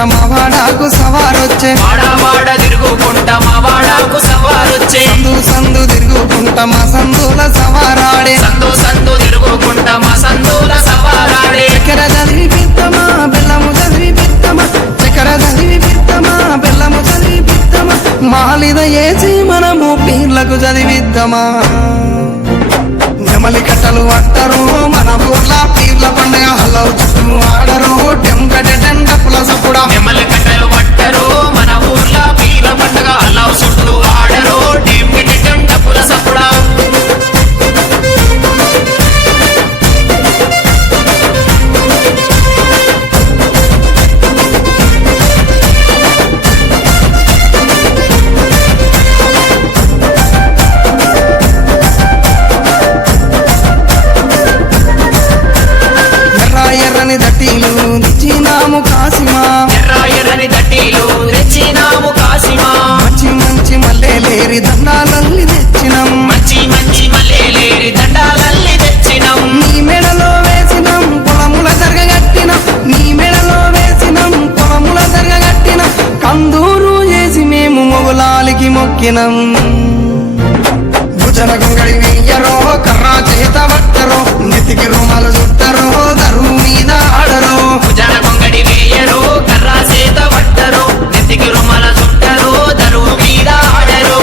తిరుగుకుంటా మా వాడాకు సవారొచ్చే వాడ తిరుగుకుంటా మా వాడాకు సవారొచ్చే సందు సందు తిరుగుకుంటా మా సందుల సవారాడే సందు తిరుగుకుంటా మా సందుల సవారాడే చక్కెర చదివి పిత్తమా బెల్లము చదివి పిత్తమా చక్కెర చదివి పిత్తమా బెల్లము చదివి పిత్తమా మాలిద ఏసి మనము పీర్లకు చదివిద్దామా నెమలి కట్టలు పట్టరు మన ఊర్ల పీర్ల పండుగ హలవు చుట్టూ ఆడరు డెంకటెండపుల సప్పుడా నెమలి కట్టలు పట్టరు మన ఊర్ల పీల పండుగ అలవు చుట్టూ ఆడరు డెంపుల సప్పుడా ఎర్రని దట్టీలు తెచ్చినాము కాసిమా ఎర్రని దట్టీలు తెచ్చినాము కాసిమా మంచి మంచి మల్లెలేరి దండాలల్లి తెచ్చినాం మంచి మల్లెలేరి దండాలల్లి తెచ్చినాం నీ మెడలో వేసినాం పొలముల జరగగట్టినాం నీ మెడలో వేసినాం పొలముల జరగగట్టినాం కందూరు చేసి మేము మొగులాలికి మొక్కినాం భుజన గొంగడి వెయ్యరో కర్రా చేత పట్టరో నెత్తికి రుమాలు చుట్టరో దరువు మీద ఆడరో భుజన కొంగడి వేయరు కర్రా చేత పట్టరు నెత్తికి రుమాల చుట్టరు దరువు మీద ఆడరు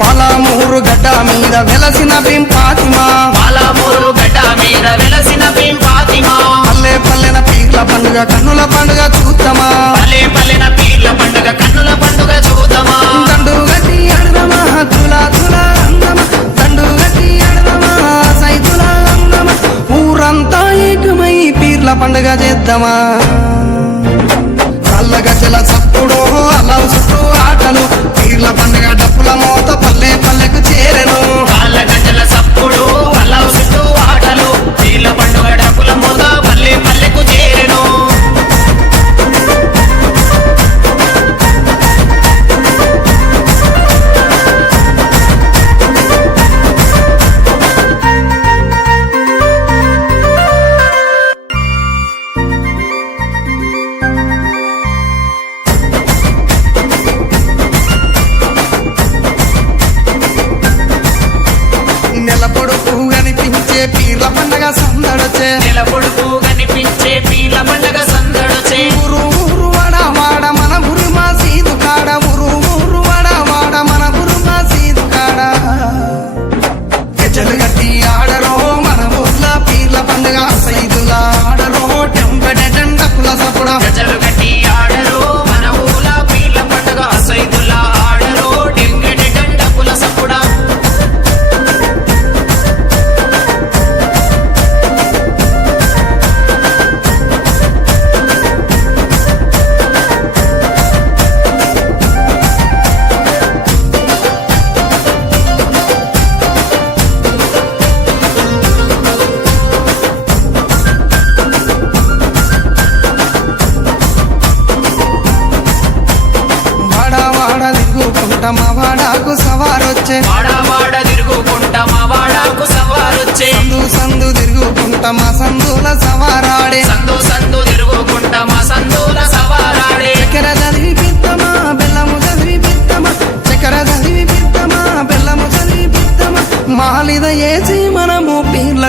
పాలమూరు గడ్డ మీద వెలసిన పింపాతిమా పాలమూరు గడ్డ మీద వెలసిన ఫాతిమా పల్లె పల్లెన పీర్ల పండుగ కన్నుల పండుగ చూద్దామా పల్లెన పీర్ల పండుగ కన్నుల పండుగ చూద్దామా దండు గట్టి అడదమా తులా తులా అందమా దండు గట్టి అడదమా సైతులా అందమా ఊరంతా ఏకమై పీర్ల పండుగ చేద్దామా కళ్ళ గజల సప్పుడు అలా చుట్టూ ఆటలు పీర్ల పండుగ డప్పుల మోత పల్లె పల్లెకు చేరెను కాళ్ళ గజల సప్పుడు అల్లావు చుట్టూ ఆటలు పీర్ల పండుగ డప్పుల మోత పల్లెకు చేరెను నెల పొడుపు కనిపించే పీర్ల పండుగ సందడచే నెల పొడుపు కనిపించే పీర్ల పండుగ సందడొచ్చే ఊరు ఊరు వాడ వాడ మన ఊరు మా సీదు కాడ ఊరు ఊరు వాడ వాడ మన ఊరు మా సీదు కాడ గజలు గట్టి ఆడరో మన ఊర్ల పీర్ల పండుగ సైదులా ఆడరో టెంపెడెండపుల సపుడా గజలు గట్టి ఆడరు మన ఊల పీర్ల పండుగ సైదుల్లా ఆడరు డెంగటి డండపుల సప్పుడా వాడ వాడ దిగుకుంటా మా వాడాకు సవారొచ్చే వాడ తిరుగుకుంటా మా వాడాకు సవారొచ్చే సందు సందు తిరుగుకుంటా మా సందుల సవారాడే సందు తిరుగుకుంటా మా సందుల సవారాడే చక్కెర చదివి పిత్తమా బెల్లము చదివి పిత్తమా చక్కెర చదివి పిత్తమా బెల్లము చదివి పిత్తమా మాలిద ఏసి మనము పీర్ల